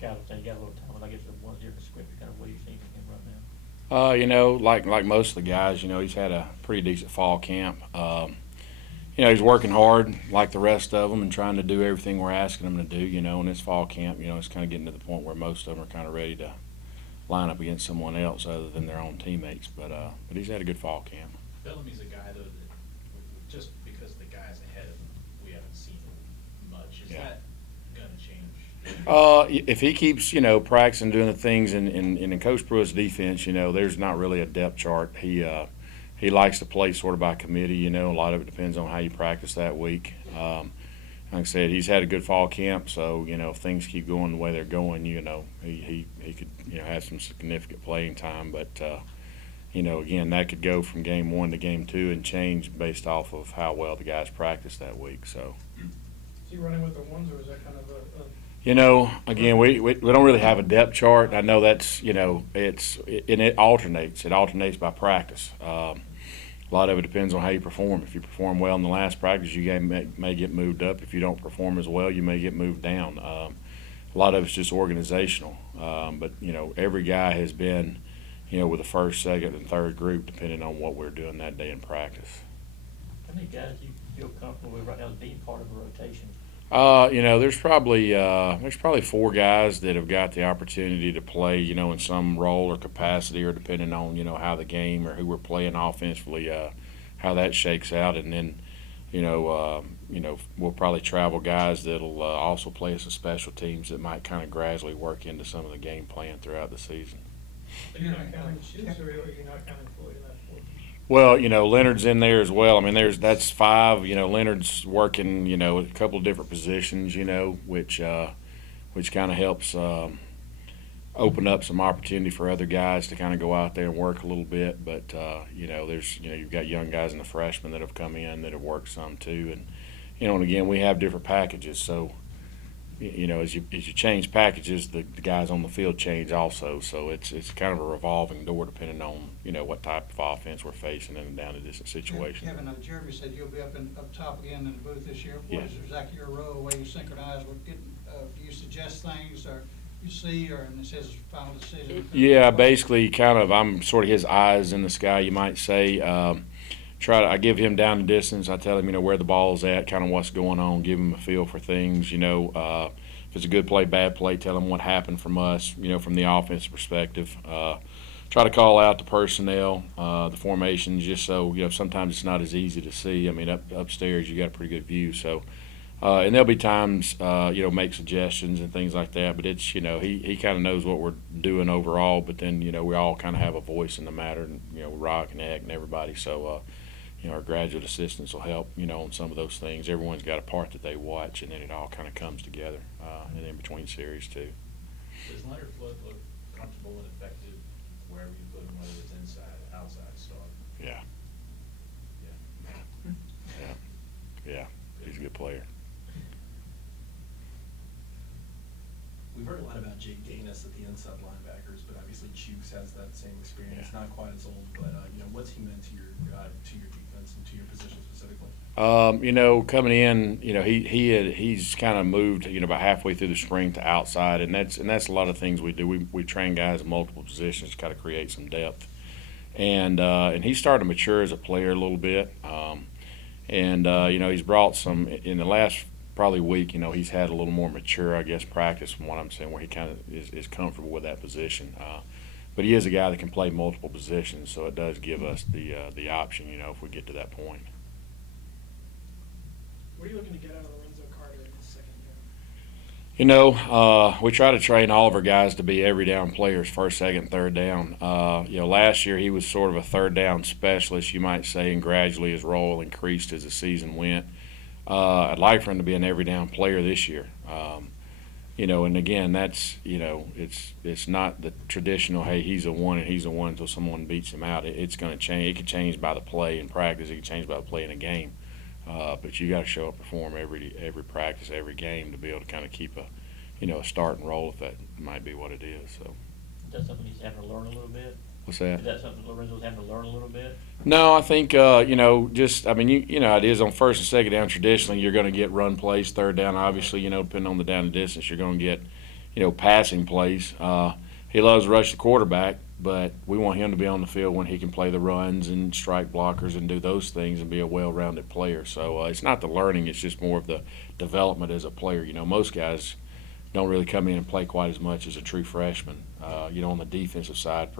guys will say you got a little time, but I guess the ones here in the script, kind of what are you seeing from him right now? Like most of the guys, he's had a pretty decent fall camp. He's working hard like the rest of them and trying to do everything we're asking him to do. In this fall camp, it's kind of getting to the point where most of them are kind of ready to line up against someone else other than their own teammates. But he's had a good fall camp. Bellamy's a guy, though, that just because the guys ahead of him, we haven't seen much. Is Yeah. that going to change? If he keeps, practicing doing the things in Coach Pruitt's defense, there's not really a depth chart. He likes to play sort of by committee. A lot of it depends on how you practice that week. Like I said, he's had a good fall camp, so if things keep going the way they're going, he could have some significant playing time. But again, that could go from game 1 to game 2 and change based off of how well the guys practice that week. So. Is he running with the ones, or is that kind of a Again, we don't really have a depth chart. I know that's, it alternates. It alternates by practice. A lot of it depends on how you perform. If you perform well in the last practice, you may get moved up. If you don't perform as well, you may get moved down. A lot of it's just organizational. But every guy has been, with the first, second, and third group, depending on what we're doing that day in practice. How many guys do you feel comfortable with right now as being part of a rotation? There's probably 4 guys that have got the opportunity to play, in some role or capacity, or depending on, how the game or who we're playing offensively, how that shakes out. And then, we'll probably travel guys that'll also play us in special teams that might kind of gradually work into some of the game plan throughout the season. Are you not counting shoots, or are you not counting Floyd in that 4? Well, Leonard's in there as well. I mean, that's 5. Leonard's working, a couple of different positions, which kind of helps open up some opportunity for other guys to kind of go out there and work a little bit. But you've got young guys and the freshmen that have come in that have worked some too, and again, we have different packages, so. As you change packages, the guys on the field change also. So it's kind of a revolving door depending on what type of offense we're facing in a down and distance situation. Kevin, Jeremy said you'll be up top again in the booth this year. Yeah. What is exactly your role, the way you synchronize with getting? Do you suggest things, or you see, or and it's his final decision? Yeah, basically, kind of. I'm sort of his eyes in the sky, you might say. I give him down the distance. I tell him, where the ball's at, kind of what's going on, give him a feel for things, if it's a good play, bad play, tell him what happened from us, from the offensive perspective. Try to call out the personnel, the formations, just so, sometimes it's not as easy to see. I mean, upstairs you got a pretty good view, so. And there'll be times, make suggestions and things like that, but it's, he kind of knows what we're doing overall, but then, we all kind of have a voice in the matter, and, Rock and Eck and everybody, so, our graduate assistants will help, on some of those things. Everyone's got a part that they watch, and then it all kind of comes together and in between series too. Does Leonard Flood look comfortable and effective wherever you put him, whether it's inside, outside, start? Yeah, Yeah. yeah, he's a good player. We've heard a lot about Jake Danis at the inside linebackers, but obviously Chukes has that same experience. Yeah. Not quite as old, but what's he meant to your defense and to your position specifically? Coming in, he's kind of moved, about halfway through the spring to outside, and that's a lot of things we do. We train guys in multiple positions to kind of create some depth, and he's starting to mature as a player a little bit, he's brought some in the last probably week. He's had a little more mature, I guess, practice from what I'm saying, where he kind of is comfortable with that position. But he is a guy that can play multiple positions, so it does give us the option, if we get to that point. What are you looking to get out of Lorenzo Carter in his second year? We try to train all of our guys to be every down players, first, second, third down. Last year he was sort of a third down specialist, you might say, and gradually his role increased as the season went. I'd like for him to be an every down player this year. And again, that's, it's not the traditional, hey, he's a one and he's a one until someone beats him out. It's going to change. It can change by the play in practice. It can change by the play in a game. But you got to show up, perform every practice, every game to be able to kind of keep a starting role, if that might be what it is. So. Is that something he's having to learn a little bit? What's that? Is that something Lorenzo's having to learn a little bit? No, I think it is on first and second down. Traditionally, you're going to get run plays. Third down, obviously, depending on the down and distance, you're going to get passing plays. He loves to rush the quarterback, but we want him to be on the field when he can play the runs and strike blockers and do those things and be a well-rounded player. So it's not the learning; it's just more of the development as a player. Most guys don't really come in and play quite as much as a true freshman. On the defensive side,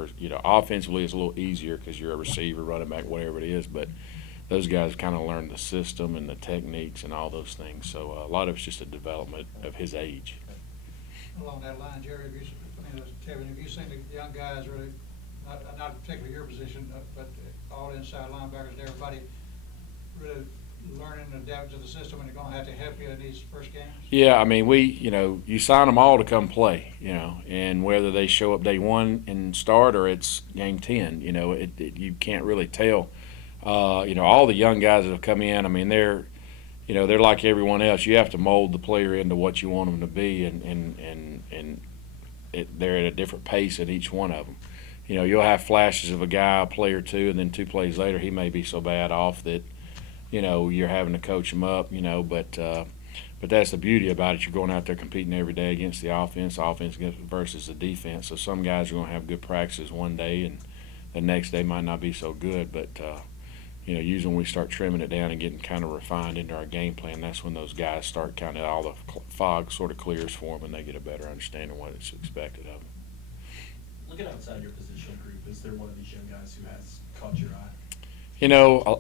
offensively it's a little easier because you're a receiver, running back, whatever it is. But those guys kind of learn the system and the techniques and all those things. So a lot of it's just a development of his age. Along that line, Jerry, Kevin, have you seen the young guys really, not particularly your position, but all inside linebackers and everybody really learning and adapting to the system, and they're going to have to help you in these first games? Yeah, I mean, you sign them all to come play, and whether they show up day one and start or it's game 10, you can't really tell. All the young guys that have come in, I mean, they're like everyone else. You have to mold the player into what you want them to be, and they're at a different pace at each one of them. You'll have flashes of a guy, a play or two, and then 2 plays later he may be so bad off that you're having to coach him up. But that's the beauty about it. You're going out there competing every day against the offense versus the defense. So some guys are going to have good practices one day, and the next day might not be so good. But usually when we start trimming it down and getting kind of refined into our game plan, that's when those guys start kind of all the fog sort of clears for them and they get a better understanding of what is expected of them. Looking outside your positional group, is there one of these young guys who has caught your eye?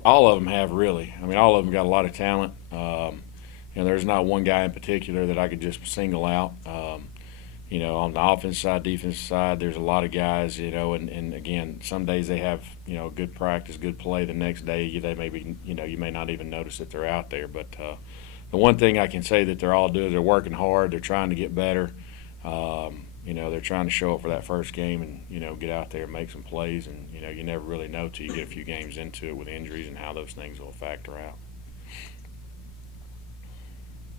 All of them have really. I mean, all of them got a lot of talent. There's not one guy in particular that I could just single out. On the offense side, defense side, there's a lot of guys, and again, some days they have, good practice, good play. The next day, they may be, you may not even notice that they're out there. But the one thing I can say that they're all doing is they're working hard. They're trying to get better. They're trying to show up for that first game and, get out there and make some plays. And, you never really know till you get a few games into it with injuries and how those things will factor out.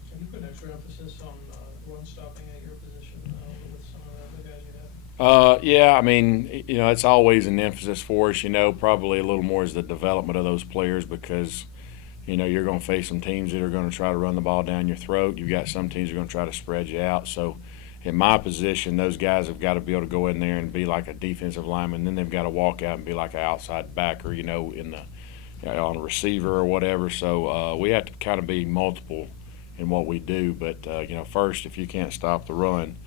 So you put extra emphasis on run stopping at your position with some of the other guys you have? Yeah, I mean, it's always an emphasis for us, probably a little more is the development of those players because, you're going to face some teams that are going to try to run the ball down your throat. You've got some teams that are going to try to spread you out. So in my position, those guys have got to be able to go in there and be like a defensive lineman. Then they've got to walk out and be like an outside backer, on a receiver or whatever. So we have to kind of be multiple in what we do. But, first, if you can't stop the run,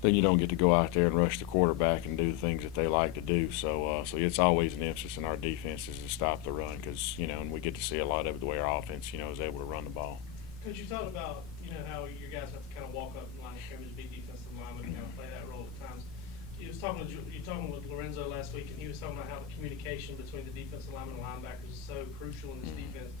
then you don't get to go out there and rush the quarterback and do the things that they like to do. So it's always an emphasis in our defense is to stop the run because, and we get to see a lot of it the way our offense, is able to run the ball. Coach, you thought about, how your guys have to kind of walk up in line of scrimmage, be defensive linemen, and kind of play that role at times. You were talking with Lorenzo last week, and he was talking about how the communication between the defensive linemen and linebackers is so crucial in this defense.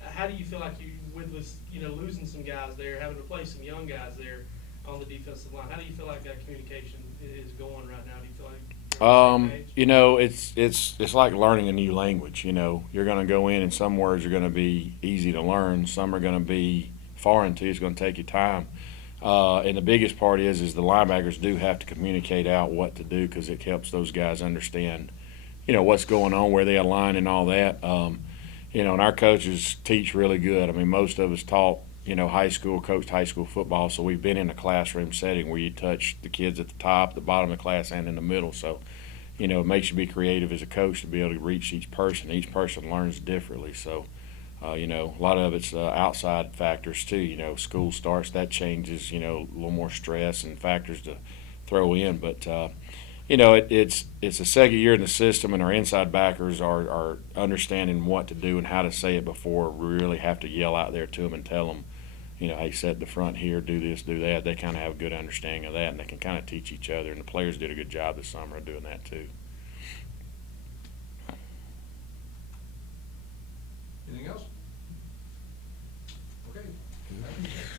How do you feel like with losing some guys there, having to play some young guys there on the defensive line, how do you feel like that communication is going right now? Do you feel like you're on the same page? It's like learning a new language. You're going to go in and some words are going to be easy to learn. Some are going to be foreign to you. It's going to take you time. And the biggest part is the linebackers do have to communicate out what to do because it helps those guys understand, what's going on, where they align and all that. And our coaches teach really good. I mean, most of us taught, coached high school football, so we've been in a classroom setting where you touch the kids at the top, the bottom of the class, and in the middle. So, it makes you be creative as a coach to be able to reach each person. Each person learns differently. So, a lot of it's outside factors too. School starts, that changes, a little more stress and factors to throw in. But, it's the second year in the system, and our inside backers are understanding what to do and how to say it before we really have to yell out there to them and tell them, hey, set the front here, do this, do that. They kind of have a good understanding of that, and they can kind of teach each other. And the players did a good job this summer of doing that too.